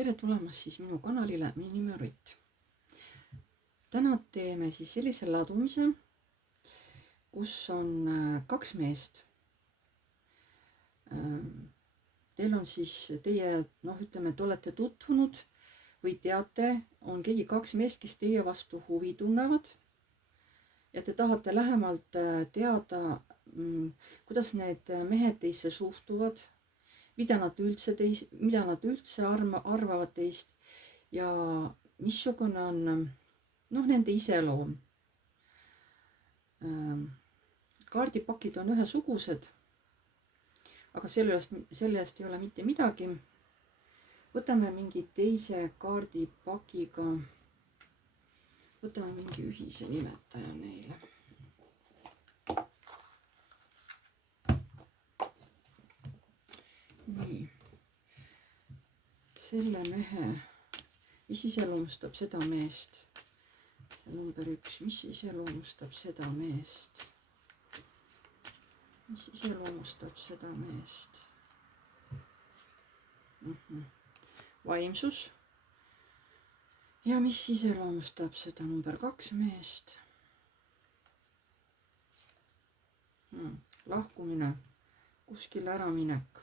tere tulemast siis minu kanalile, minu nimi on Rutt. Täna teeme siis sellise ladumise, kus on kaks meest. Teil on siis teie, ütleme, et olete tutvunud või teate, on keegi kaks meest, kes teie vastu huvi tunnevad. Ja te tahate lähemalt teada, kuidas need mehed teisse suhtuvad, mida nad üldse arvavad teist ja missugune on nende iseloom. Kaardipakid on ühesugused, aga sellest ei ole mitte midagi. Võtame mingi teise kaardipakiga, võtame mingi ühise nimetaja neile. Nii, selle mehe, mis iseloomustab seda meest? See number 1, mis iseloomustab seda meest? Mis iseloomustab seda meest? Vaimsus. Ja mis iseloomustab seda number 2 meest? Lahkumine, kuskile äraminek.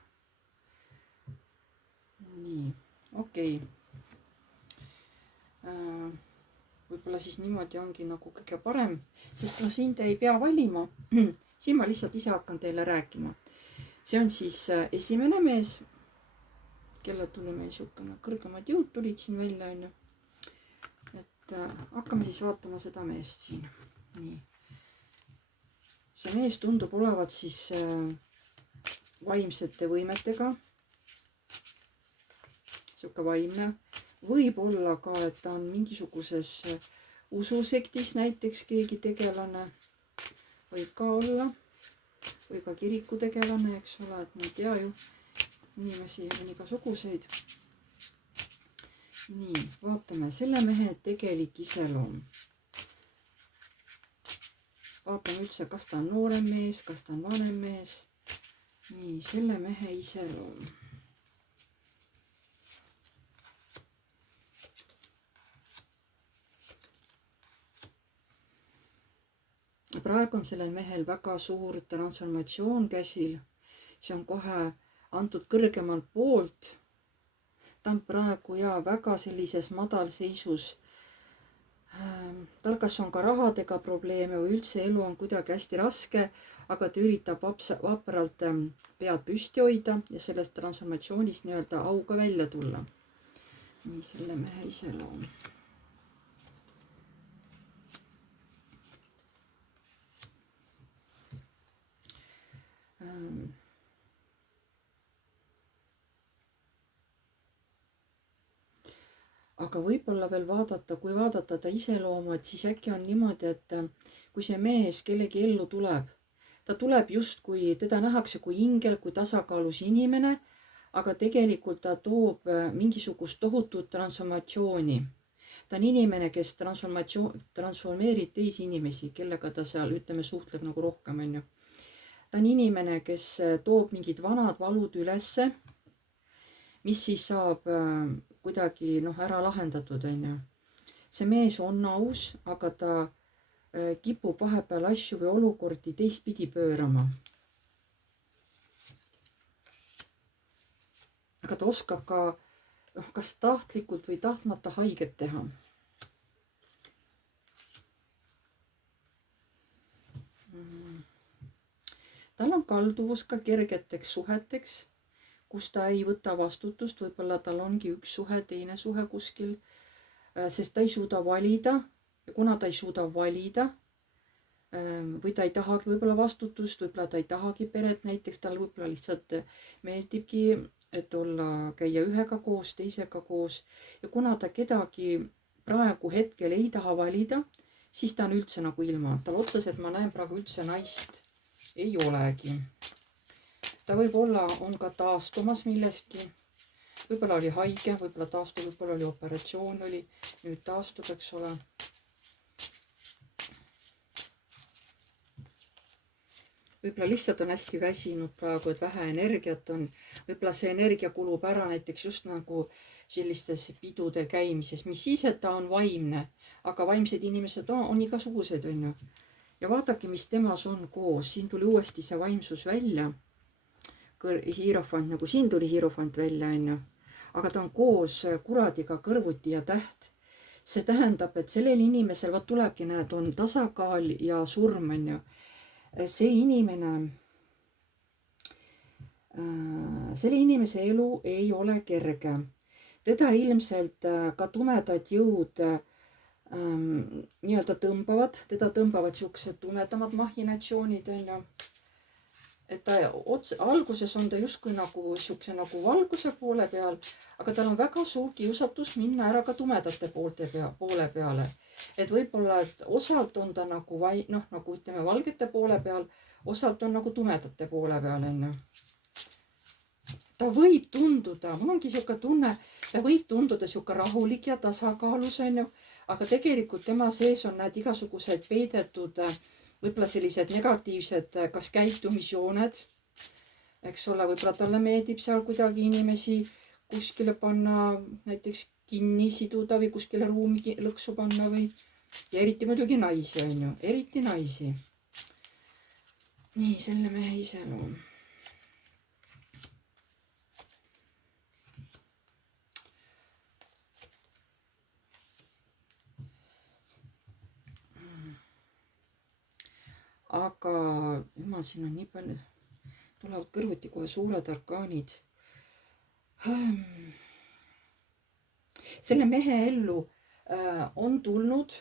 Nii, okei. Võib-olla siis niimoodi ongi nagu kõige parem, sest siin te ei pea valima. Siin ma lihtsalt ise hakkan teile rääkima. See on siis esimene mees, kelle tuli meil niisugune kõrgemad jõud tulid siin välja, onju. Et hakkame siis vaatama seda meest siin. Nii. See mees tundub olevat siis vaimsete võimetega. Siuke vaimne. Võib olla ka, et ta on mingisuguses ususektis näiteks keegi tegelane. Võib ka olla. Või ka kiriku tegelane, eks ole, et ma ei tea ju. Inimesi on igasuguseid. Nii, vaatame selle mehe tegelik iseloom. Vaatame üldse, kas ta on noorem mees, kas ta on vanem mees. Nii, selle mehe iseloom. Praegu on sellel mehel väga suur transformatsioon käsil. See on kohe antud kõrgemalt poolt. Ta on praegu väga sellises madalseisus. Tal kas on ka rahadega probleeme või üldse elu on kuidagi hästi raske, aga ta üritab vapralt pead püsti hoida ja sellest transformatsioonist nii-öelda auga välja tulla. Nii, selle mehe iseloom. Aga võib-olla veel kui vaadata ta iseloomu, et siis äkki on niimoodi, et kui see mees kellegi ellu tuleb, ta tuleb just kui teda nähakse kui ingel, kui tasakaalus inimene, aga tegelikult ta toob mingisugust tohutut transformatsiooni. Ta on inimene, kes transformeerib teisi inimesi, kellega ta seal, ütleme, suhtleb nagu rohkem, onju. Ta on inimene, kes toob mingid vanad valud ülesse, mis siis saab kuidagi ära lahendatud, onju. See mees on aus, aga ta kipub vahepeal asju või olukordi teistpidi pöörama. Aga ta oskab ka kas tahtlikult või tahtmata haiget teha. Tal on kalduvus ka kergeteks suheteks, kus ta ei võta vastutust, võib-olla tal ongi üks suhe, teine suhe kuskil, sest ta ei suuda valida ja kuna ta ei suuda valida või ta ei tahagi võib-olla vastutust, võib-olla ta ei tahagi peret, näiteks tal võib-olla lihtsalt meeldibki, et käia ühega koos, teisega koos ja kuna ta kedagi praegu hetkel ei taha valida, siis ta on üldse nagu ilma. Tal otseselt ma näen praegu üldse naist ei olegi. Ta võib-olla on ka taastumas millestki. Võib-olla oli haige, võib-olla taastub, võib-olla oli operatsioon, nüüd taastub, eks ole. võib-olla lihtsalt on hästi väsinud praegu, et vähe energiat on. võib-olla see energia kulub ära näiteks just nagu sellistes pidudel käimises, mis siis, et ta on vaimne, aga vaimsed inimesed on igasugused, on ju. ja vaadake, mis temas on koos, siin tuli uuesti see vaimsus välja. Hierofant, nagu siin tuli hierofant välja, on ju. aga ta on koos kuradiga kõrvuti ja täht. see tähendab, et sellel inimesel, vot tulebki, näed, on tasakaal ja surm, on ju. see inimene, selle inimese elu ei ole kerge. teda ilmselt ka tumedad jõud nii-öelda tõmbavad, teda tõmbavad siuksed tumedamad mahhinatsioonid, on ju. et ta alguses on ta justkui nagu siukse nagu valguse poole peal, aga tal on väga suur kiusatus minna ära ka tumedate poole peale. et võib-olla, et osalt on ta nagu nagu ütleme valgete poole peal, osalt on nagu tumedate poole peal, on ju. ta võib tunduda, mul ongi siuke tunne, ta võib tunduda siuke rahulik ja tasakaalus, on ju, aga tegelikult tema sees on need igasugused peidetud võib-olla sellised negatiivsed kas käitumisjooned, eks ole, võib-olla talle meeldib seal kuidagi inimesi kuskile panna, näiteks kinni siduda või kuskile ruumi lõksu panna või, ja eriti muidugi naisi, on ju, eriti naisi. nii, selle mehe iseloom. aga jumal, siin on nii palju, tulevad kõrvuti kohe suured arkaanid. selle mehe ellu on tulnud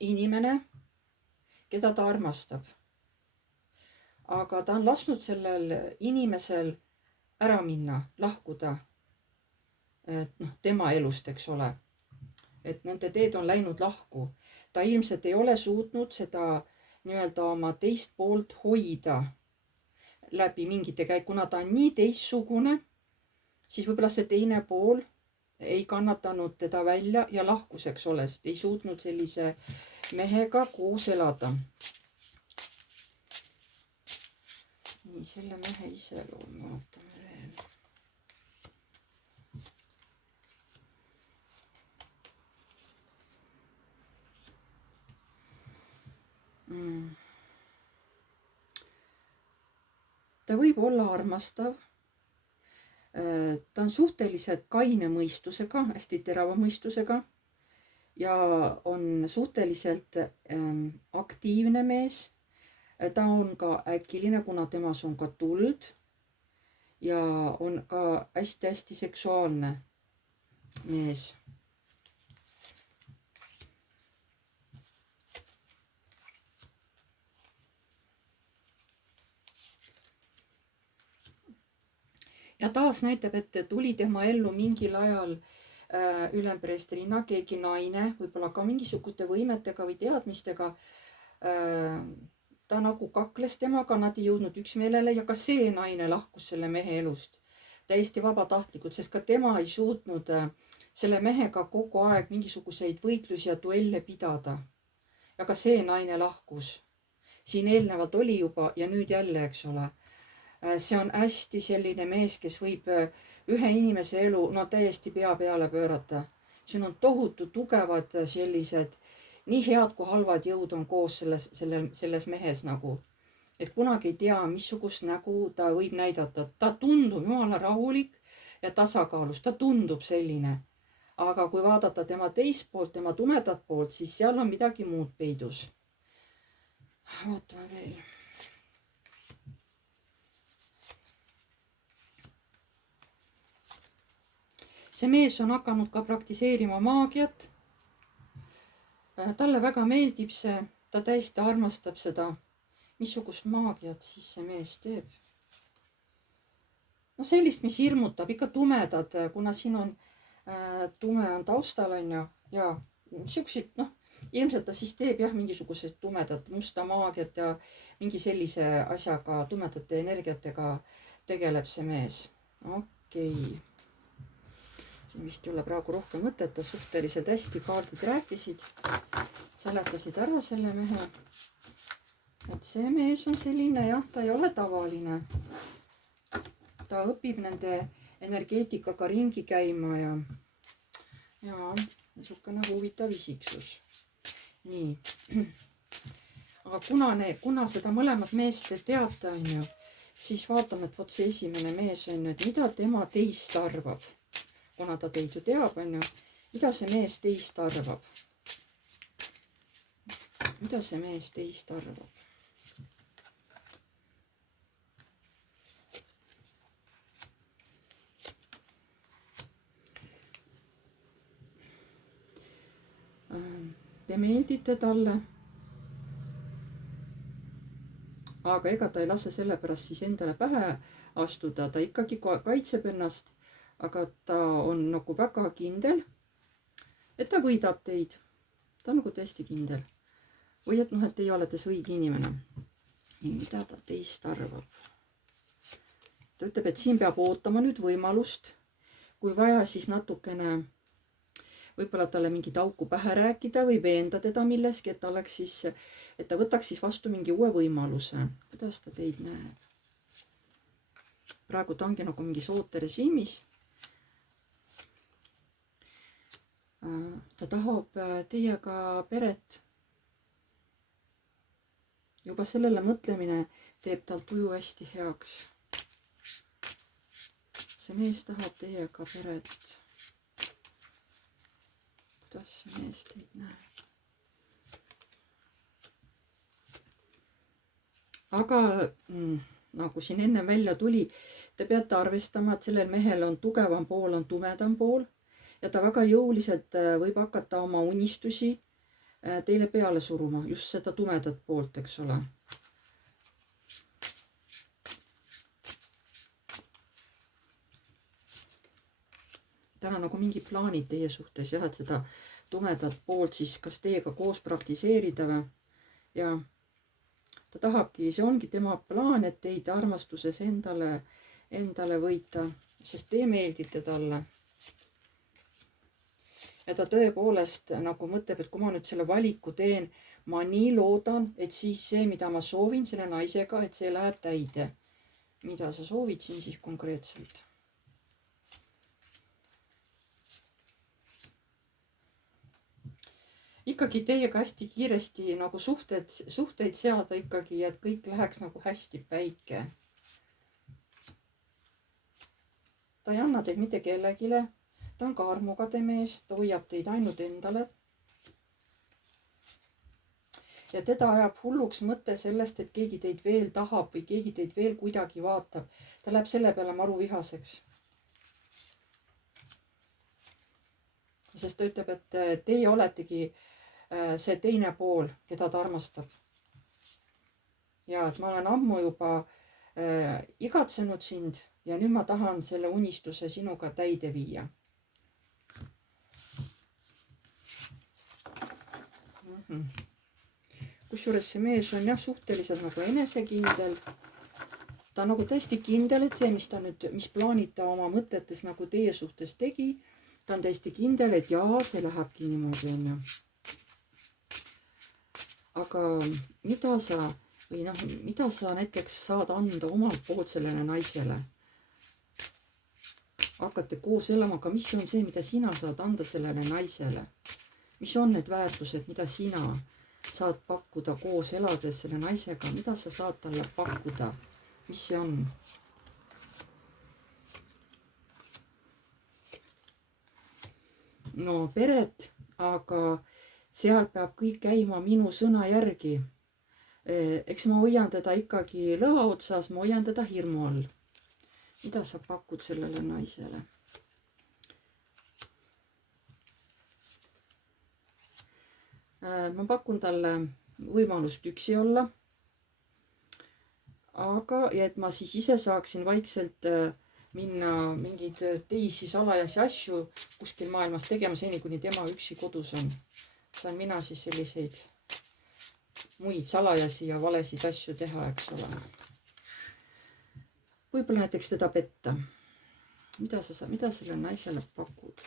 inimene, keda ta armastab. aga ta on lasknud sellel inimesel ära minna, lahkuda tema elust, eks ole. et nende teed on läinud lahku. ta ilmselt ei ole suutnud seda nii-öelda oma teist poolt hoida läbi mingite kuna ta on nii teistsugune, siis võib-olla see teine pool ei kannatanud teda välja ja lahkus, eks ole, sest ei suutnud sellise mehega koos elada. nii, selle mehe iseloom, vaatame veel. ta võib olla armastav. ta on suhteliselt kaine mõistusega, hästi terava mõistusega ja on suhteliselt aktiivne mees. ta on ka äkiline, kuna temas on ka tuld ja on ka hästi-hästi seksuaalne mees. ja taas näitab, et tuli tema ellu mingil ajal ülempreestrina keegi naine, võib-olla ka mingisuguste võimetega või teadmistega. ta nagu kakles temaga, nad ei jõudnud üksmeelele ja ka see naine lahkus selle mehe elust täiesti vabatahtlikult, sest ka tema ei suutnud selle mehega kogu aeg mingisuguseid võitlusi ja duelle pidada. ja ka see naine lahkus. siin eelnevalt oli juba ja nüüd jälle, eks ole. see on hästi selline mees, kes võib ühe inimese elu täiesti pea peale pöörata. siin on tohutu tugevad sellised, nii head kui halvad jõud on koos selles mehes nagu. et kunagi ei tea, missugust nägu ta võib näidata. ta tundub jumala rahulik ja tasakaalus, ta tundub selline. aga kui vaadata tema teist poolt, tema tumedat poolt, siis seal on midagi muud peidus. vaatame veel. see mees on hakanud ka praktiseerima maagiat. talle väga meeldib see, ta täiesti armastab seda. missugust maagiat siis see mees teeb? no sellist, mis hirmutab, ikka tumedad, kuna siin on tume on taustal, on ju, ja siukseid, ilmselt ta siis teeb jah, mingisugused tumedat, musta maagiat ja mingi sellise asjaga, tumedate energiatega tegeleb see mees. okei. siin vist ei ole praegu rohkem mõtet, ta suhteliselt hästi kaardid rääkisid, seletasid ära selle mehe. et see mees on selline jah, ta ei ole tavaline. Ta õpib nende energeetikaga ringi käima ja niisugune huvitav isiksus. Nii. Aga kuna seda mõlemat meest te teate, on ju, siis vaatame, et vot see esimene mees on ju, et mida tema teist arvab. Kuna ta teid ju teab, on ju, mida see mees teist arvab? Mida see mees teist arvab? Te meeldite talle, aga ega ta ei lase sellepärast siis endale pähe astuda, ta ikkagi kaitseb ennast, aga ta on nagu väga kindel, et ta võidab teid. Ta on nagu täiesti kindel. Või et noh, et teie olete see õige inimene. Mida ta teist arvab? Ta ütleb, et siin peab ootama nüüd võimalust, kui vaja, siis natukene võib-olla talle mingit auku pähe rääkida või veenda teda milleski, et ta oleks siis, et ta võtaks siis vastu mingi uue võimaluse. Kuidas ta teid näeb? Praegu ta ongi nagu mingis ooterežiimis. Ta tahab teiega peret. Juba sellele mõtlemine teeb tal tuju hästi heaks. See mees tahab teiega peret. Kuidas see mees teid näeb? Aga nagu siin enne välja tuli, te peate arvestama, et sellel mehel on tugevam pool, on tumedam pool ja ta väga jõuliselt võib hakata oma unistusi teile peale suruma, just seda tumedat poolt, eks ole. Tal on nagu mingi plaanid teie suhtes jah, et seda tumedat poolt siis kas teiega koos praktiseerida või. Ja ta tahabki, see ongi tema plaan, et teid armastuses endale võita, sest te meeldite talle. Ja ta tõepoolest nagu mõtleb, et kui ma nüüd selle valiku teen, ma nii loodan, et siis see, mida ma soovin selle naisega, et see läheb täide. Mida sa soovid siin siis konkreetselt? Ikkagi teiega hästi kiiresti nagu suhteid seada ikkagi, et kõik läheks nagu hästi päike. Ta ei anna teid mitte kellegile, ta on ka armukade mees, ta hoiab teid ainult endale. Ja teda ajab hulluks mõte sellest, et keegi teid veel tahab või keegi teid veel kuidagi vaatab. Ta läheb selle peale maru vihaseks. Sest ta ütleb, et teie oletegi see teine pool, keda ta armastab. Ja et ma olen ammu juba igatsenud sind ja nüüd ma tahan selle unistuse sinuga täide viia. Kusjuures see mees on jah suhteliselt nagu enesekindel. Ta on nagu täiesti kindel, et see, mis plaanid ta oma mõtetes nagu teie suhtes tegi, ta on täiesti kindel, et jaa, see lähebki niimoodi, on ju. Aga mida sa näiteks saad anda omalt poolt sellele naisele? Hakkate koos elama, aga mis on see, mida sina saad anda sellele naisele? Mis on need väärtused, mida sina saad pakkuda koos elades selle naisega? Mida sa saad talle pakkuda? Mis see on? No peret, aga seal peab kõik käima minu sõna järgi. Eks ma hoian teda ikkagi lõha otsas, ma hoian teda hirmu all. Mida sa pakud sellele naisele? Ma pakun talle võimalust üksi olla. Aga, ja et ma siis ise saaksin vaikselt minna mingeid teisi salajasi asju kuskil maailmas tegema seni, kuni tema üksi kodus on. Saan mina siis selliseid muid salajasi ja valesid asju teha, eks ole. Võib-olla näiteks teda petta. Mida selle naisele pakud?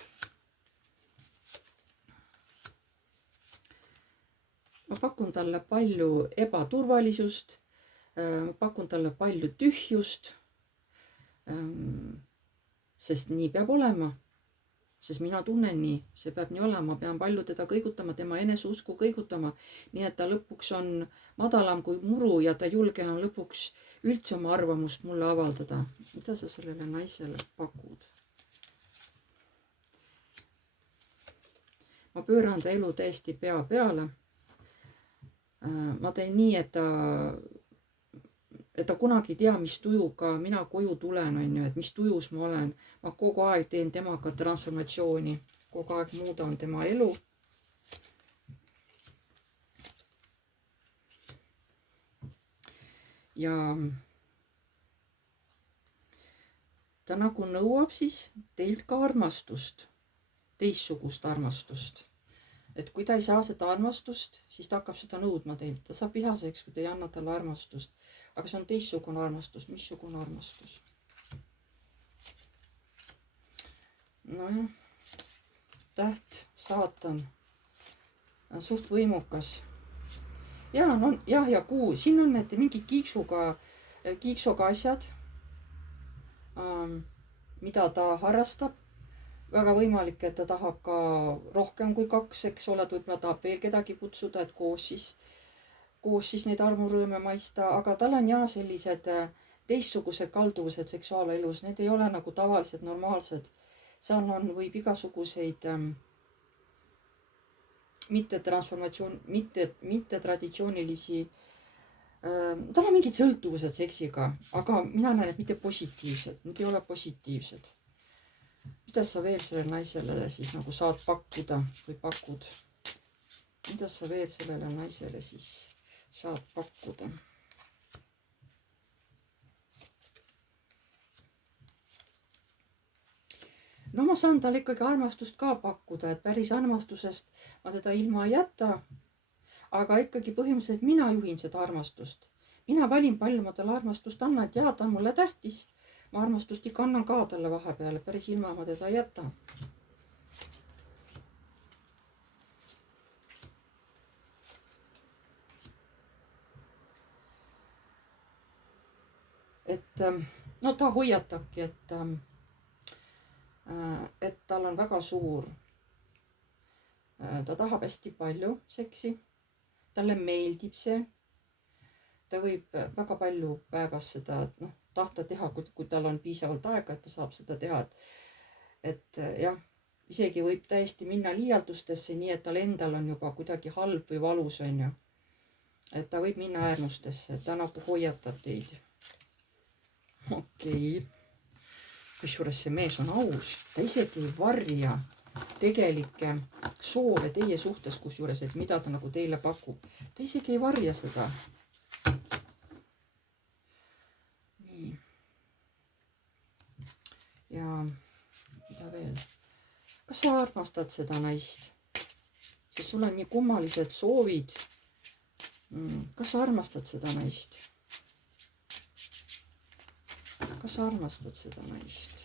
ma pakun talle palju ebaturvalisust, ma pakun talle palju tühjust, sest nii peab olema, sest mina tunnen nii, see peab nii olema, ma pean palju teda kõigutama, tema eneseusku kõigutama, nii et ta lõpuks on madalam kui muru ja ta julge on lõpuks üldse oma arvamust mulle avaldada. Mida sa sellele naisele pakud? Ma pööran ta elu täiesti pea peale. Ma teen nii, et ta kunagi ei tea, mis tujuga mina koju tulen, on ju, et mis tujus ma olen. Ma kogu aeg teen temaga transformatsiooni, kogu aeg muudan tema elu. Ja ta nagu nõuab siis teilt ka armastust, teistsugust armastust. Et kui ta ei saa seda armastust, siis ta hakkab seda nõudma teilt. Ta saab vihaseks, kui te ei anna talle armastust. Aga see on teistsugune armastus. Missugune armastus? Nojah, täht, saatan, suht võimukas. Ja kuu, siin on need mingid kiiksuga asjad, mida ta harrastab. Väga võimalik, et ta tahab ka rohkem kui 2, eks ole, et võib-olla tahab veel kedagi kutsuda, et koos siis neid armurõõme maista, aga tal on sellised teistsugused kalduvused seksuaalelus, need ei ole nagu tavalised, normaalsed. Seal võib igasuguseid mitte traditsioonilisi, tal on mingid sõltuvused seksiga, aga mina näen, et mitte positiivsed, need ei ole positiivsed. Mida sa veel sellele naisele siis nagu saad pakkuda või pakud? Mida sa veel sellele naisele siis saad pakkuda? No ma saan talle ikkagi armastust ka pakkuda, et päris armastusest ma teda ilma ei jäta, aga ikkagi põhimõtteliselt mina juhin seda armastust. Mina valin, palju ma talle armastust annan, et jaa, ta on mulle tähtis. Ma armastust ikka annan ka talle vahepeale, päris ilma ma teda ei jäta. Et no ta hoiatabki, et tal on väga suur. Ta tahab hästi palju seksi. Talle meeldib see. Ta võib väga palju päevas seda tahta teha, kui tal on piisavalt aega, et ta saab seda teha. Et jah, isegi võib täiesti minna liialdustesse, nii et tal endal on juba kuidagi halb või valus, on ju. Et ta võib minna äärmustesse, ta nagu hoiatab teid. Okei. Kusjuures see mees on aus, ta isegi ei varja tegelikke soove teie suhtes, kusjuures, et mida ta nagu teile pakub. Ta isegi ei varja seda. Nii. Ja mida veel? Kas sa armastad seda naist? Sest sul on nii kummalised soovid. Kas sa armastad seda naist? Kas sa armastad seda naist?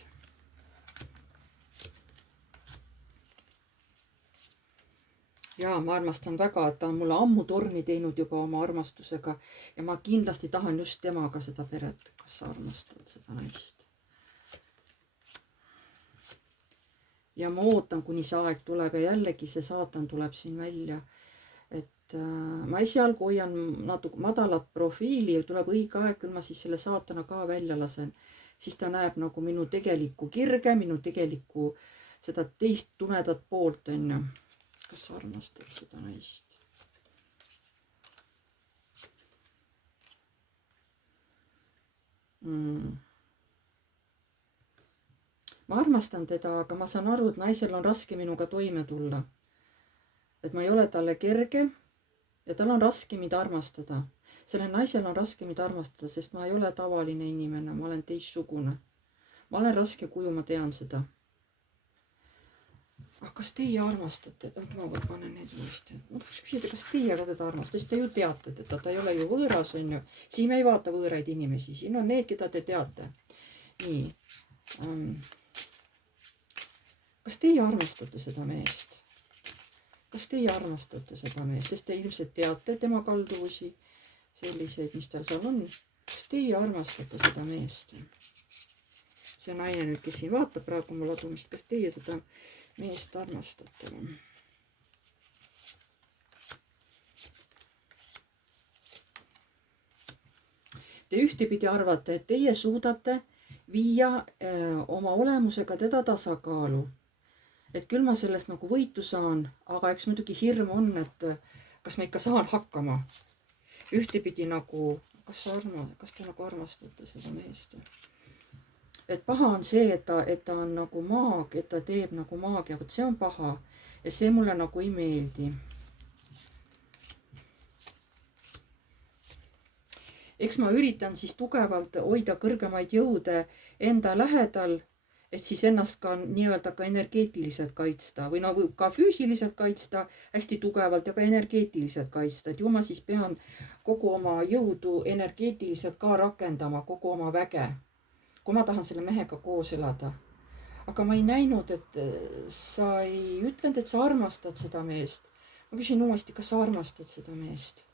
Jaa, ma armastan väga, et ta on mulle ammu torni teinud juba oma armastusega ja ma kindlasti tahan just temaga seda peret. Kas sa armastad seda naist? Ja ma ootan, kuni see aeg tuleb ja jällegi see saatan tuleb siin välja. Et ma esialgu hoian natuke madalat profiili ja tuleb õige aeg, küll ma siis selle saatana ka välja lasen. Siis ta näeb nagu minu tegelikku kirge, minu tegelikku seda teist tumedat poolt, on ju. Kas sa armastad seda naist? Ma armastan teda, aga ma saan aru, et naisel on raske minuga toime tulla. Et ma ei ole talle kerge ja tal on raske mind armastada. Selle naisel on raske mind armastada, sest ma ei ole tavaline inimene, ma olen teistsugune. Ma olen raske kuju, ma tean seda. Kas teie armastate? Ma panen need mõisted. Kas teie ka teda armastate? Sest te ju teate teda, ta ei ole ju võõras, on ju. Siin me ei vaata võõraid inimesi, siin on need, keda te teate. Nii. Kas teie armastate seda meest? kas teie armastate seda meest, sest te ilmselt teate tema kalduvusi, selliseid, mis tal seal on. Kas teie armastate seda meest? See naine nüüd, kes siin vaatab praegu mu ladumist, kas teie seda meest armastate? Te ühtepidi arvate, et teie suudate viia oma olemusega teda tasakaalu. Et küll ma sellest nagu võitu saan, aga eks muidugi hirm on, et kas ma ikka saan hakkama. Ühtepidi nagu, kas te nagu armastate seda meest? Et paha on see, et ta on nagu maag, et ta teeb nagu maagia, vot see on paha ja see mulle nagu ei meeldi. Eks ma üritan siis tugevalt hoida kõrgemaid jõude enda lähedal, et siis ennast ka nii-öelda ka energeetiliselt kaitsta või nagu ka füüsiliselt kaitsta hästi tugevalt ja ka energeetiliselt kaitsta. Et ju ma siis pean kogu oma jõudu energeetiliselt ka rakendama, kogu oma väge, kui ma tahan selle mehega koos elada. Aga ma ei näinud, et sa ei ütlenud, et sa armastad seda meest. Ma küsin uuesti, kas sa armastad seda meest?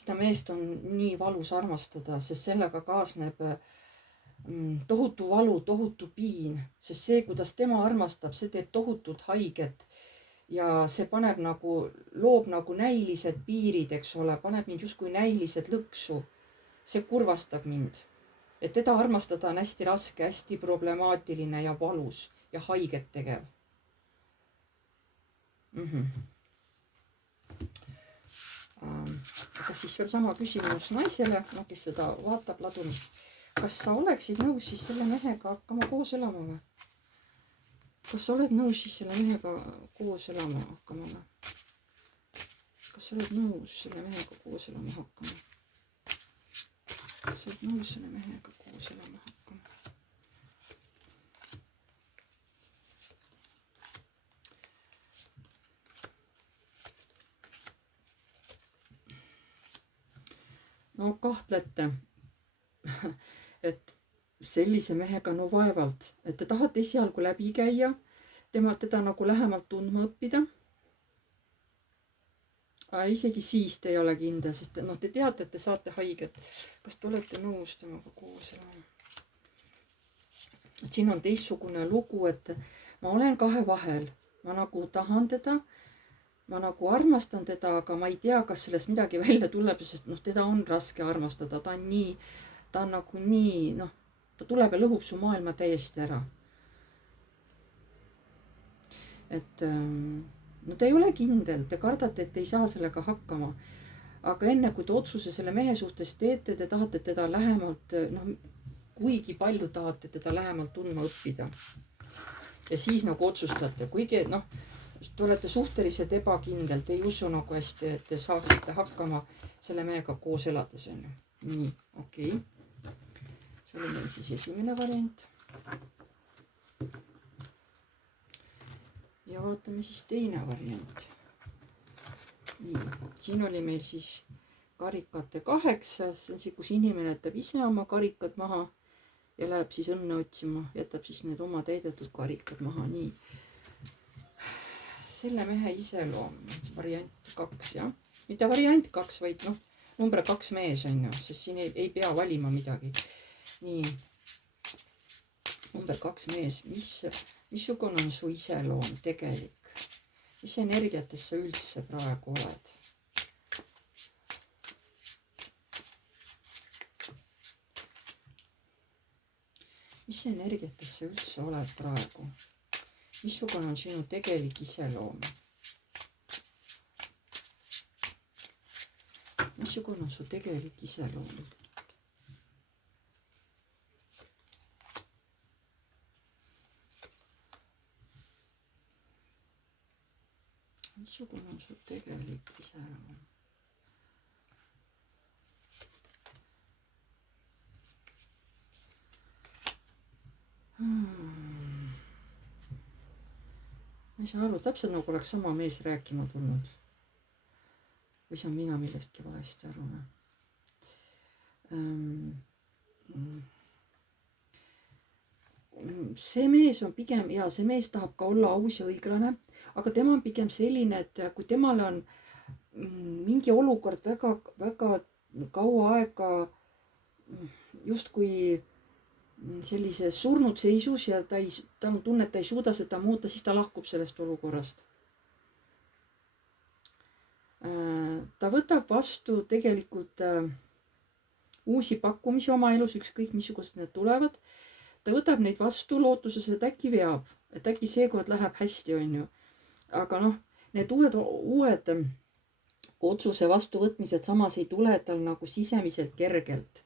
Seda meest on nii valus armastada, sest sellega kaasneb tohutu valu, tohutu piin, sest see, kuidas tema armastab, see teeb tohutut haiget ja see paneb nagu, loob nagu näilised piirid, eks ole, paneb mind justkui näilised lõksu. See kurvastab mind, et teda armastada on hästi raske, hästi problemaatiline ja valus ja haiget tegev. Aga siis veel sama küsimus naisele, kes seda vaatab ladumist. Kas sa oleksid nõus siis selle mehega hakkama koos elama või? Kas sa oled nõus siis selle mehega koos elama hakkama või? Kas sa oled nõus selle mehega koos elama hakkama? Kas sa oled nõus selle mehega koos elama hakkama? No kahtlete, et sellise mehega no vaevalt, et te tahate esialgu läbi käia, teda nagu lähemalt tundma õppida. Isegi siis te ei ole kindel, sest te teate, et te saate haiget. Kas te olete nõus temaga koos elama? Siin on teistsugune lugu, et ma olen kahe vahel. Ma nagu tahan teda. Ma nagu armastan teda, aga ma ei tea, kas sellest midagi välja tuleb, sest teda on raske armastada. Ta on nagu nii, ta tuleb ja lõhub su maailma täiesti ära. Et te ei ole kindel, te kardate, et ei saa sellega hakkama. Aga enne kui te otsuse selle mehe suhtes teete, te tahate teda lähemalt, kuigi palju tahate teda lähemalt tundma õppida. Ja siis nagu otsustate, kuigi te olete suhteliselt ebakindel, te ei usu nagu hästi, et te saaksite hakkama selle mehega koos elades. Nii, okei. See oli meil siis esimene variant. Ja vaatame siis teine variant. Nii, siin oli meil siis karikate 8. See on see, kus inimene jätab ise oma karikad maha ja läheb siis õnne otsima. Jätab siis need oma täidetud karikad maha. Nii. Selle mehe iseloom, variant 2, jah. Mitte variant 2, vaid number 2 mees on ju, sest siin ei pea valima midagi. Nii, number 2 mees, missugune on su iseloom tegelik? Mis energiates sa üldse praegu oled? Mis energiates sa üldse oled praegu? Missugune on sinu tegelik iseloom? Missugune on su tegelik iseloom? Missugune on su tegelik iseloom? Ma ei saa aru, täpselt nagu oleks sama mees rääkima tulnud. Või saan mina millestki valesti aru? see mees on pigem, see mees tahab ka olla aus ja õiglane, aga tema on pigem selline, et kui temale on mingi olukord väga, väga kaua aega justkui sellises surnud seisus ja tal on tunne, et ta ei suuda seda muuta, siis ta lahkub sellest olukorrast. Ta võtab vastu tegelikult uusi pakkumisi oma elus, ükskõik missugused need tulevad. Ta võtab neid vastu lootuses, et äkki veab, et äkki seekord läheb hästi, on ju. Aga need uued otsuse vastuvõtmised samas ei tule tal nagu sisemiselt kergelt.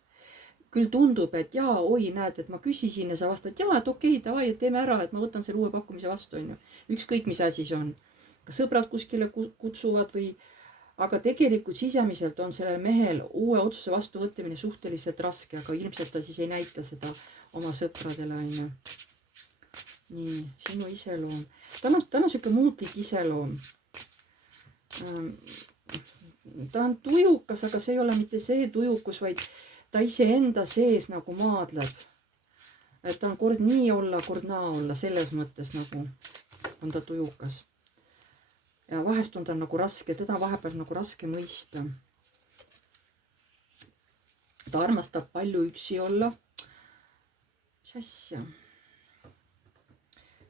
Küll tundub, et oi, näed, et ma küsisin ja sa vastad, et okei, davai, et teeme ära, et ma võtan selle uue pakkumise vastu, on ju. Ükskõik, mis asi see on. Kas sõbrad kuskile kutsuvad või, aga tegelikult sisemiselt on sellel mehel uue otsuse vastuvõtmine suhteliselt raske, aga ilmselt ta siis ei näita seda oma sõpradele, on ju. Nii, sinu iseloom. Ta on siuke muutlik iseloom. Ta on tujukas, aga see ei ole mitte see tujukus, vaid ta iseenda sees nagu maadleb. Et ta on kord nii olla, kord naa olla, selles mõttes nagu on ta tujukas. Ja vahest on ta nagu raske, teda vahepeal nagu raske mõista. Ta armastab palju üksi olla. Mis asja?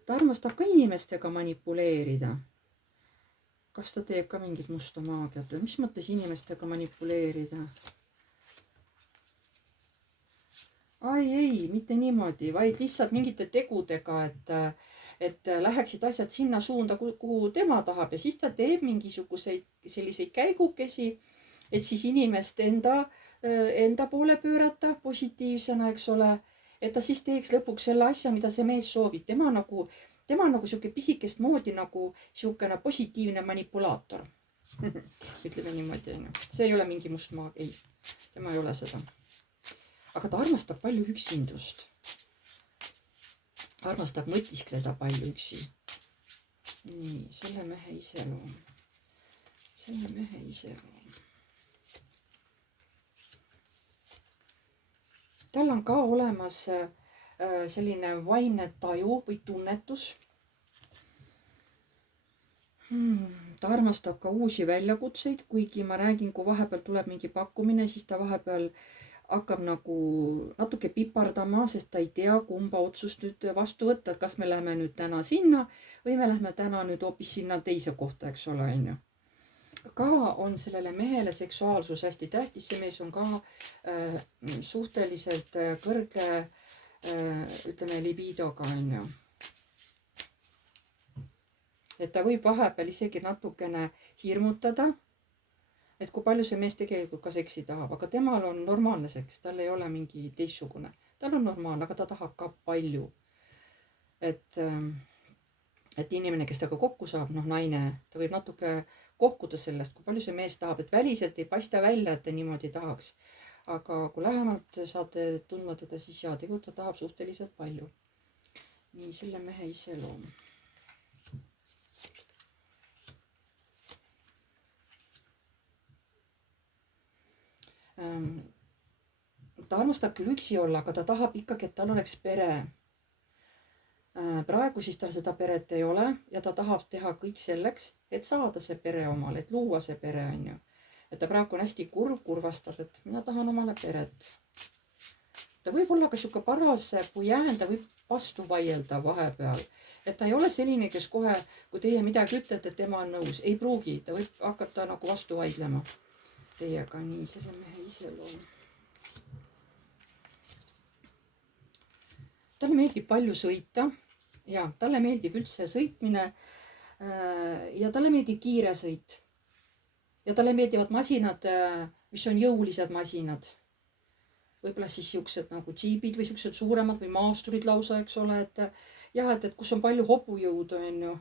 Ta armastab ka inimestega manipuleerida. Kas ta teeb ka mingit musta maagiat või mis mõttes inimestega manipuleerida? Ei, mitte niimoodi, vaid lihtsalt mingite tegudega, et läheksid asjad sinna suunda, kuhu tema tahab ja siis ta teeb mingisuguseid selliseid käigukesi, et siis inimest enda poole pöörata positiivsena, eks ole, et ta siis teeks lõpuks selle asja, mida see mees soovib. Tema on nagu siuke pisikest moodi nagu siukene positiivne manipulaator. Ütleme niimoodi, see ei ole mingi must maag, ei, tema ei ole seda. Aga ta armastab palju üksindust. Armastab mõtiskleda palju üksi. Nii, selle mehe iseloom. Tal on ka olemas selline vaimne taju või tunnetus. Ta armastab ka uusi väljakutseid, kuigi ma räägin, kui vahepeal tuleb mingi pakkumine, siis ta vahepeal hakkab nagu natuke pipardama, sest ta ei tea, kumba otsust nüüd vastu võtta, et kas me läheme nüüd täna sinna või me lähme täna nüüd hoopis sinna teise kohta, eks ole, on ju. Ka on sellele mehele seksuaalsus hästi tähtis, see mees on ka suhteliselt kõrge, ütleme, libidoga, on ju. Et ta võib vahepeal isegi natukene hirmutada, et kui palju see mees tegelikult ka seksi tahab, aga temal on normaalne seks, tal ei ole mingi teistsugune. Tal on normaalne, aga ta tahab ka palju. Et inimene, kes temaga kokku saab, naine, ta võib natuke kohkuda sellest, kui palju see mees tahab, et väliselt ei paista välja, et ta niimoodi tahaks. Aga kui lähemalt saate tundma teda, siis tegelikult ta tahab suhteliselt palju. Nii, selle mehe iseloom. Ta armastab küll üksi olla, aga ta tahab ikkagi, et tal oleks pere. Praegu siis tal seda peret ei ole ja ta tahab teha kõik selleks, et saada see pere omale, et luua see pere, on ju. Et ta praegu on hästi kurvastab, et mina tahan omale peret. Ta võib olla ka siuke paras pujään, ta võib vastu vaielda vahepeal. Et ta ei ole selline, kes kohe, kui teie midagi ütlete, et tema on nõus. Ei pruugi, ta võib hakata nagu vastu vaidlema teiega. Nii, selle mehe iseloom. Talle meeldib palju sõita ja talle meeldib üldse sõitmine ja talle meeldib kiire sõit. Ja talle meeldivad masinad, mis on jõulised masinad. Võib-olla siis siuksed nagu džiibid või siuksed suuremad või maasturid lausa, eks ole, et kus on palju hobujõudu, on ju.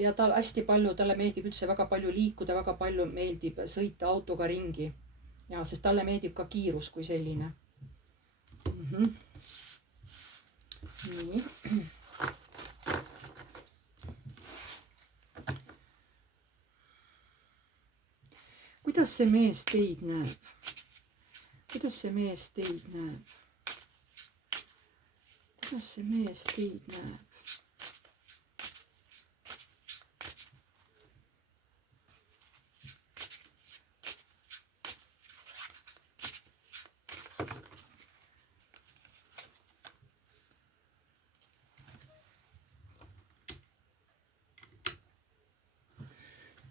Ja hästi palju, talle meeldib üldse väga palju liikuda, väga palju meeldib sõita autoga ringi. Ja sest talle meeldib ka kiirus kui selline. Nii. Kuidas see mees teid näeb? kuidas see mees teid näeb?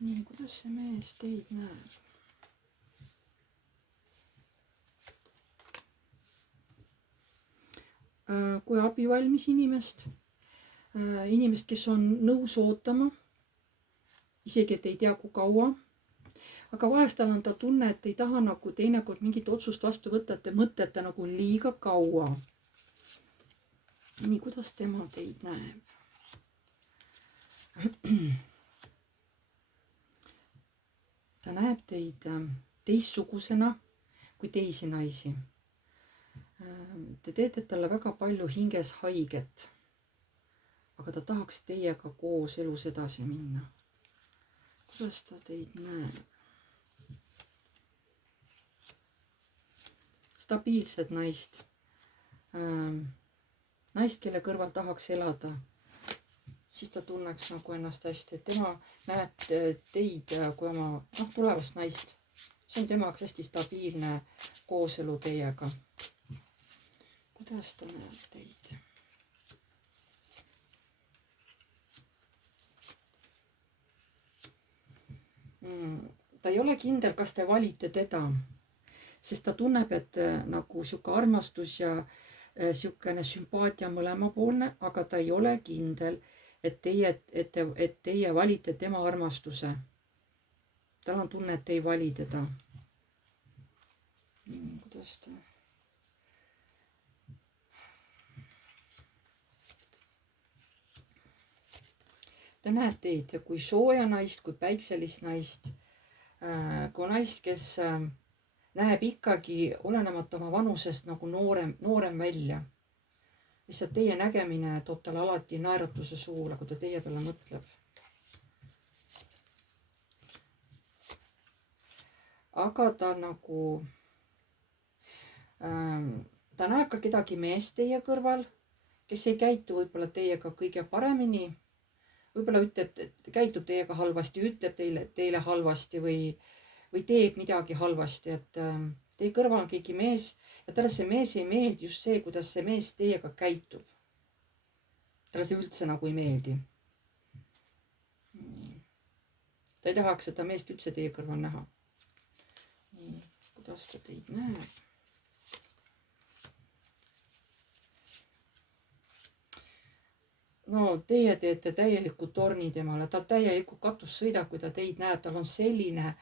nii, kuidas see mees teid näeb? Kui abivalmis inimest, kes on nõus ootama, isegi et ei tea kui kaua, aga vahest on ta tunne, et ei taha nagu teinekord mingit otsust vastu võtta, et te mõtlete nagu liiga kaua. nii, kuidas tema teid näeb? ta näeb teid teistsugusena kui teisi naisi. Te teete talle väga palju hinges haiget, aga ta tahaks teiega koos elus edasi minna. kuidas ta teid näeb? Stabiilset naist, naist, kelle kõrval tahaks elada, siis ta tunneks nagu ennast hästi, et tema näeb teid kui oma tulevast naist. see on tema jaoks hästi stabiilne kooselu teiega. kuidas ta näeb teid? ta ei ole kindel, kas te valite teda, sest ta tunneb, et nagu sihuke armastus ja sihukene sümpaatia mõlemapoolne, aga ta ei ole kindel, et teie valite tema armastuse. tal on tunne, et te ei vali teda. kuidas ta? ta näeb teid kui sooja naist, kui päikselist naist, kui naist, kes näeb ikkagi olenemata oma vanusest nagu noorem välja. lihtsalt teie nägemine toob talle alati naeratuse suule, kui ta teie peale mõtleb. aga ta nagu, ta näeb ka kedagi meest teie kõrval, kes ei käitu võib-olla teiega kõige paremini. võib-olla käitub teiega halvasti, ütleb teile halvasti või teeb midagi halvasti, et teie kõrval on keegi mees ja talle see mees ei meeldi just see, kuidas see mees teiega käitub. talle see üldse nagu ei meeldi. ta ei tahaks seda meest üldse teie kõrval näha. nii, kuidas ta teid näeb? no teie teete täieliku torni temale, tal täielikult katus sõidab, kui ta teid näeb, tal on selline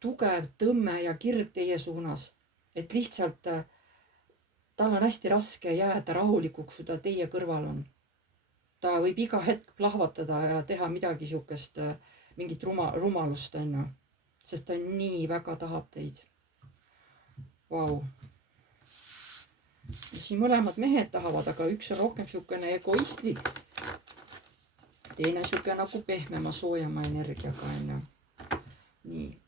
tugev tõmme ja kirg teie suunas, et lihtsalt tal on hästi raske jääda rahulikuks, kui ta teie kõrval on. ta võib iga hetk plahvatada ja teha midagi sihukest, mingit rumalust, onju, sest ta nii väga tahab teid. Vau. siin mõlemad mehed tahavad, aga üks on rohkem sihukene egoistlik, teine sihuke nagu pehmema, soojama energiaga, onju. nii.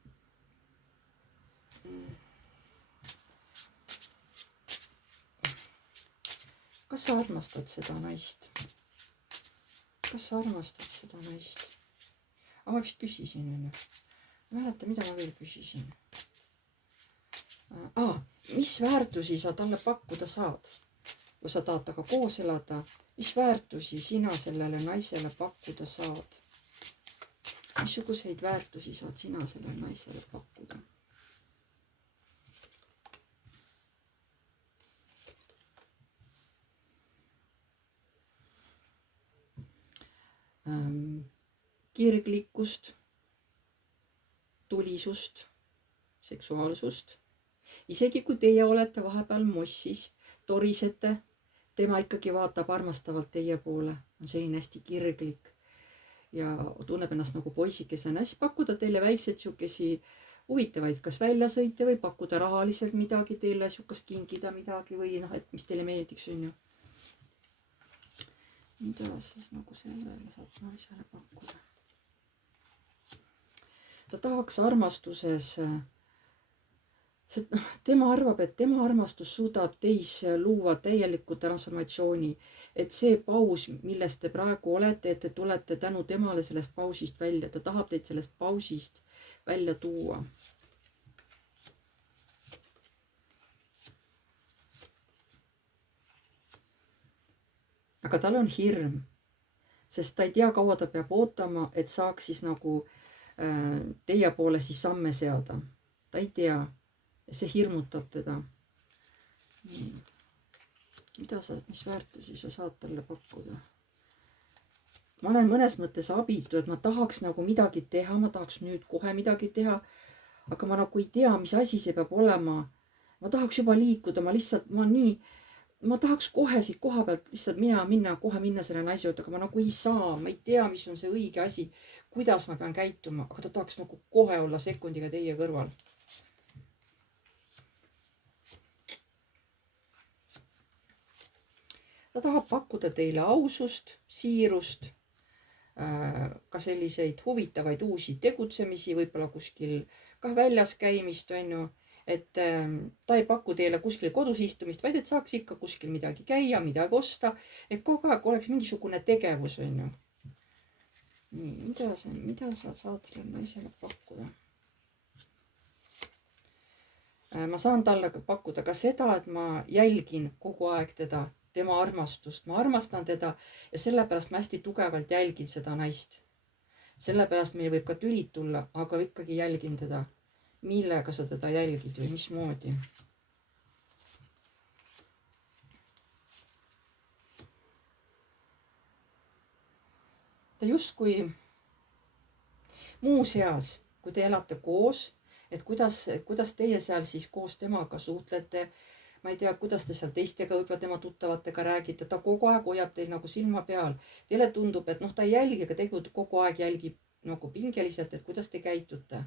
kas sa armastad seda naist? kas sa armastad seda naist? ma vist küsisin, onju. ma ei mäleta, mida ma veel küsisin. mis väärtusi sa talle pakkuda saad, kui sa tahad temaga koos elada? mis väärtusi sina sellele naisele pakkuda saad? missuguseid väärtusi saad sina sellele naisele pakkuda? Kirglikkust, tulisust, seksuaalsust. isegi kui teie olete vahepeal mossis, torisete, tema ikkagi vaatab armastavalt teie poole, on selline hästi kirglik ja tunneb ennast nagu poisikesena. siis pakkuda teile väikseid sihukesi huvitavaid, kas väljasõite või pakkuda rahaliselt midagi teile, sihukest kinkida midagi või noh, et mis teile meeldiks, onju. mida siis nagu sellele saab naisele pakkuda? ta tahaks armastuses sest tema arvab, et tema armastus suudab teis luua täieliku transformatsiooni. Et see paus, milles te praegu olete, et te tulete tänu temale sellest pausist välja. Ta tahab teid sellest pausist välja tuua. Aga tal on hirm, sest ta ei tea, kaua ta peab ootama, et saaks siis nagu teie poole siis samme seada. Ta ei tea. See hirmutab teda. Mis väärtusi sa saad talle pakkuda? Ma olen mõnes mõttes abitu, et ma tahaks nagu midagi teha, ma tahaks nüüd kohe midagi teha, aga ma nagu ei tea, mis asi see peab olema. Ma tahaks juba liikuda, ma tahaks kohe siit koha pealt lihtsalt kohe minna selle naise juurde, aga ma nagu ei saa, ma ei tea, mis on see õige asi, kuidas ma pean käituma, aga ta tahaks nagu kohe olla sekundiga teie kõrval. Ta tahab pakkuda teile ausust, siirust, ka selliseid huvitavaid uusi tegutsemisi, võib-olla kuskil ka väljas käimist, on ju. Et ta ei paku teile kuskil kodus istumist, vaid et saaks ikka kuskil midagi käia, midagi osta, et kogu aeg oleks mingisugune tegevus, on ju. Nii, mida sa saad sellele naisele pakkuda? Ma saan talle pakkuda ka seda, et ma jälgin kogu aeg teda, tema armastust. Ma armastan teda ja sellepärast ma hästi tugevalt jälgin seda naist. Sellepärast meil võib ka tülid tulla, aga ikkagi jälgin teda. Millega sa teda jälgid või mismoodi? Ta justkui muuseas, kui te elate koos, et kuidas teie seal siis koos temaga suhtlete, ma ei tea, kuidas te seal teistega, võib-olla tema tuttavatega räägite, ta kogu aeg hoiab teil nagu silma peal. Teile tundub, et ta ei jälgi, aga tegelikult kogu aeg jälgib nagu pingeliselt, et kuidas te käitute.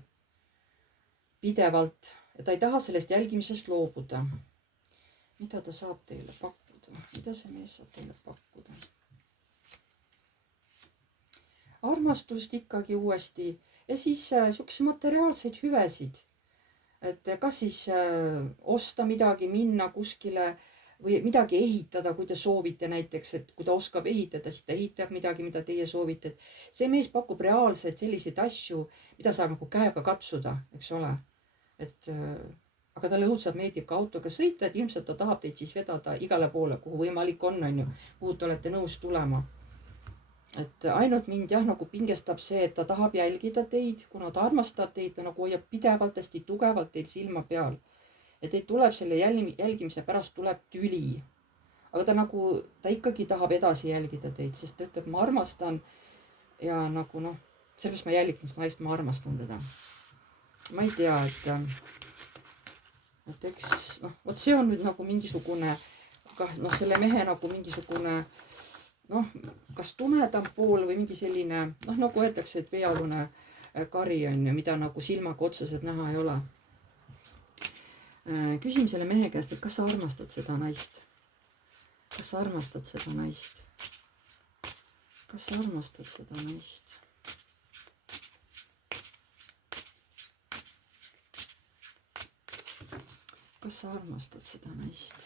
Pidevalt, et ta ei taha sellest jälgimisest loobuda. Mida ta saab teile pakkuda? Mida see mees saab teile pakkuda? Armastust ikkagi uuesti ja siis siukse materiaalseid hüvesid. Et kas siis osta midagi, minna kuskile või midagi ehitada, kui te soovite näiteks, et kui ta oskab ehitada, siis ta ehitab midagi, mida teie soovite. See mees pakub reaalselt selliseid asju, mida saab nagu käega katsuda, eks ole. Aga talle õudselt meeldib ka autoga sõita, et ilmselt ta tahab teid siis vedada igale poole, kuhu võimalik on ju, kuhu te olete nõus tulema. Et ainult mind nagu pingestab see, et ta tahab jälgida teid, kuna ta armastab teid, ta nagu hoiab pidevalt hästi tugevalt teil silma peal. Et teid tuleb selle jälgimise pärast tuleb tüli. Aga ta ikkagi tahab edasi jälgida teid, sest ta ütleb, ma armastan ja nagu sellepärast ma jälgin seda naist, ma armastan teda. Ma ei tea, et eks, vot see on nüüd nagu mingisugune, selle mehe nagu mingisugune, kas tumedam pool või mingi selline, nagu öeldakse, et veealune kari on ju, mida nagu silmaga otseselt näha ei ole. Küsime selle mehe käest, et kas sa armastad seda naist? Kas sa armastad seda naist? Kas sa armastad seda naist? Kas sa armastad seda naist?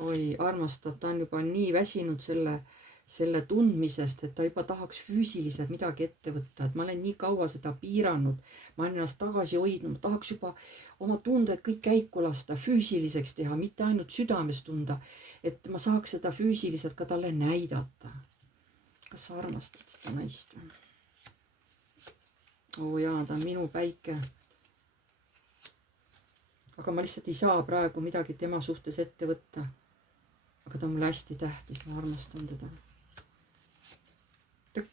Oi, armastab, ta on juba nii väsinud selle tundmisest, et ta juba tahaks füüsiliselt midagi ette võtta, et ma olen nii kaua seda piiranud, ma olen ennast tagasi hoidnud, ma tahaks juba oma tunded kõik käiku lasta, füüsiliseks teha, mitte ainult südames tunda, et ma saaks seda füüsiliselt ka talle näidata. Kas sa armastad seda naist? Oo jaa, ta on minu päike. Aga ma lihtsalt ei saa praegu midagi tema suhtes ette võtta. Aga ta on mulle hästi tähtis, ma armastan teda.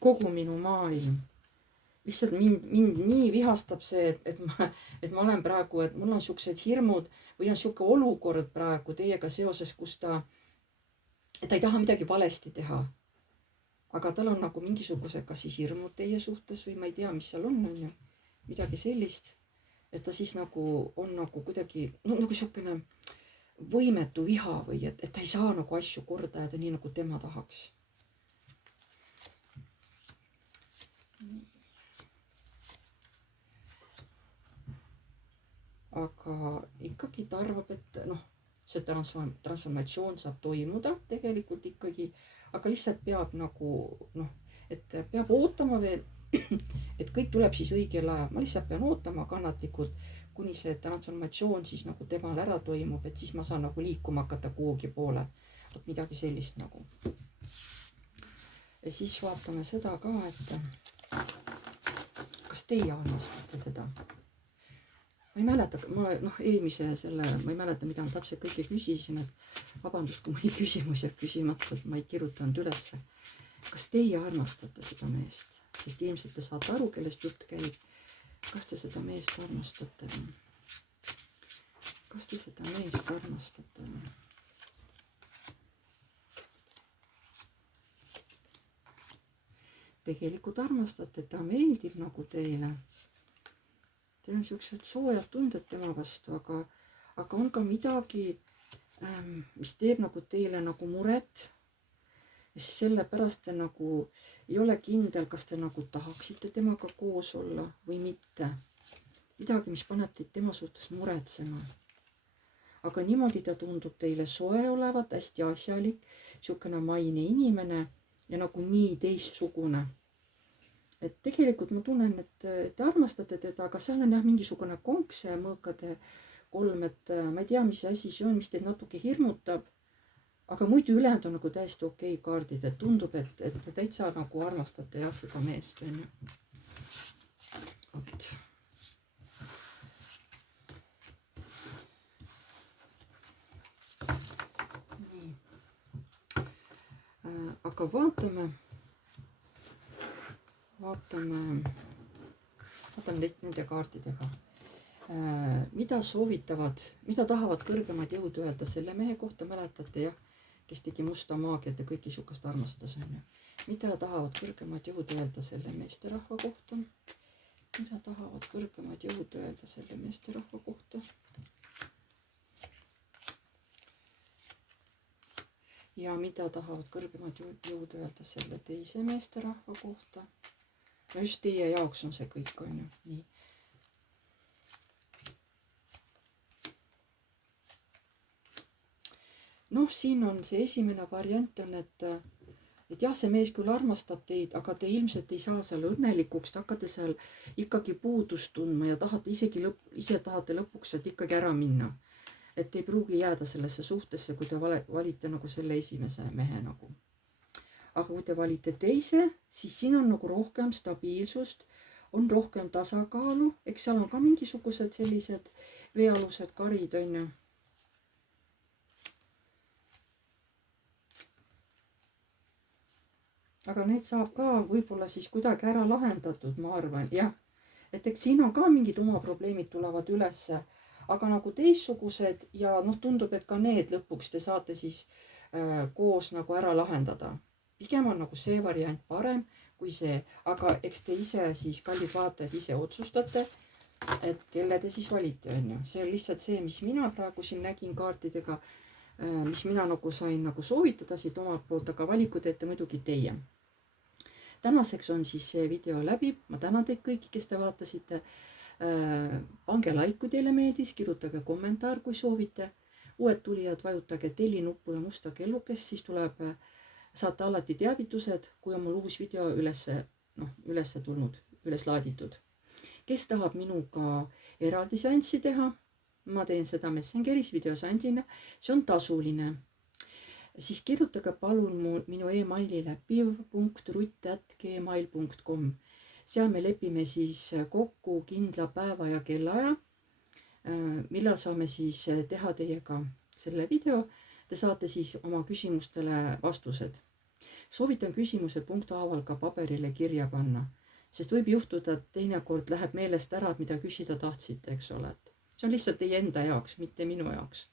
Kogu minu maailm. Lihtsalt mind nii vihastab see, et ma olen praegu, et mul on siuksed hirmud või on siuke olukord praegu teiega seoses, kus ta ei taha midagi valesti teha. Aga tal on nagu mingisugused kas siis hirmud teie suhtes või ma ei tea, mis seal on ju. Midagi sellist, et ta siis nagu on nagu kuidagi, nagu siukene võimetu viha või et ta ei saa nagu asju korda ajada nii nagu tema tahaks. aga ikkagi ta arvab, et noh, see transformatsioon saab toimuda tegelikult ikkagi, aga lihtsalt peab nagu noh, et peab ootama veel, et kõik tuleb siis õigel ajal. Ma lihtsalt pean ootama kannatlikult, kuni see transformatsioon siis nagu temal ära toimub, et siis ma saan nagu liikuma hakata kuhugi poole. Vot midagi sellist nagu. Ja siis vaatame seda ka, et kas teie armastate teda? Ma ei mäleta, eelmise selle, ma ei mäleta, mida ma täpselt kõike küsisin, et vabandust, kui mõni küsimus jääb küsimata, et ma ei kirjutanud ülesse. Kas teie armastate seda meest? Sest ilmselt te saate aru, kellest jutt käib. Kas te seda meest armastate? Kas te seda meest armastate? Tegelikult armastate, ta meeldib nagu teile. Teil on siuksed soojad tunded tema vastu, aga on ka midagi, mis teeb nagu teile nagu muret. Ja sellepärast te nagu ei ole kindel, kas te nagu tahaksite temaga koos olla või mitte. Midagi, mis paneb teid tema suhtes muretsema. Aga niimoodi ta tundub teile soe olevat, hästi asjalik, siukene maine inimene ja nagu nii teistsugune. Et tegelikult ma tunnen, et te armastate teda, aga seal on jah mingisugune konks ja mõõkade kolm, et ma ei tea, mis asi see on, mis teid natuke hirmutab. Aga muidu ülejäänud on nagu täiesti okei kaardid, et tundub, et te täitsa nagu armastate jah seda meest. Vot. Nii. Aga vaatame nende kaartidega. Mida soovitavad, mida tahavad kõrgemad jõud öelda selle mehe kohta, mäletate jah, kes tegi musta maagiat ja kõiki sihukest armastas on ju. Mida tahavad kõrgemad jõud öelda selle meesterahva kohta? Mida tahavad kõrgemad jõud öelda selle meesterahva kohta? Ja mida tahavad kõrgemad jõud öelda selle teise meesterahva kohta? No just teie jaoks on see kõik, on ju. Nii. Noh, siin on see esimene variant on, et jah, see mees küll armastab teid, aga te ilmselt ei saa seal õnnelikuks, te hakkate seal ikkagi puudust tundma ja tahate ise tahate lõpuks sealt ikkagi ära minna. Et ei pruugi jääda sellesse suhtesse, kui te valite nagu selle esimese mehe nagu. Aga kui te valite teise, siis siin on nagu rohkem stabiilsust, on rohkem tasakaalu, eks seal on ka mingisugused sellised veealused karid, on ju. Aga need saab ka võib-olla siis kuidagi ära lahendatud, ma arvan, jah. Et eks siin on ka mingid oma probleemid tulevad ülesse, aga nagu teistsugused ja noh, tundub, et ka need lõpuks te saate siis koos nagu ära lahendada. Pigem on nagu see variant parem kui see, aga eks te ise siis kallid vaatajad ise otsustate, et kelle te siis valite, on ju. See on lihtsalt see, mis mina praegu siin nägin kaartidega, mis mina nagu sain nagu soovitada siit omalt poolt, aga valiku teete muidugi teie. Tänaseks on siis see video läbi. Ma tänan teid kõiki, kes te vaatasite. Pange like, kui teile meeldis, kirjutage kommentaar, kui soovite. Uued tulijad vajutage tellinuppu ja musta kellukest, siis saate alati teavitused, kui on mul uus video üles tulnud, üles laaditud. Kes tahab minuga eraldi seanssi teha, ma teen seda Messengeris videoseansina, see on tasuline. Siis kirjutage palun minu emailile piv.rutt@gmail.com. Seal me lepime siis kokku kindla päeva ja kellaaja, millal saame siis teha teiega selle video. Te saate siis oma küsimustele vastused. Soovitan küsimused punkthaaval ka paberile kirja panna, sest võib juhtuda, et teinekord läheb meelest ära, mida küsida tahtsite, eks ole. See on lihtsalt teie enda jaoks, mitte minu jaoks.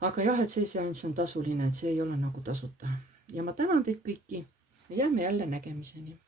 Aga jah, et see seanss on tasuline, et see ei ole nagu tasuta. Ja ma tänan teid kõiki ja jääme jälle nägemiseni.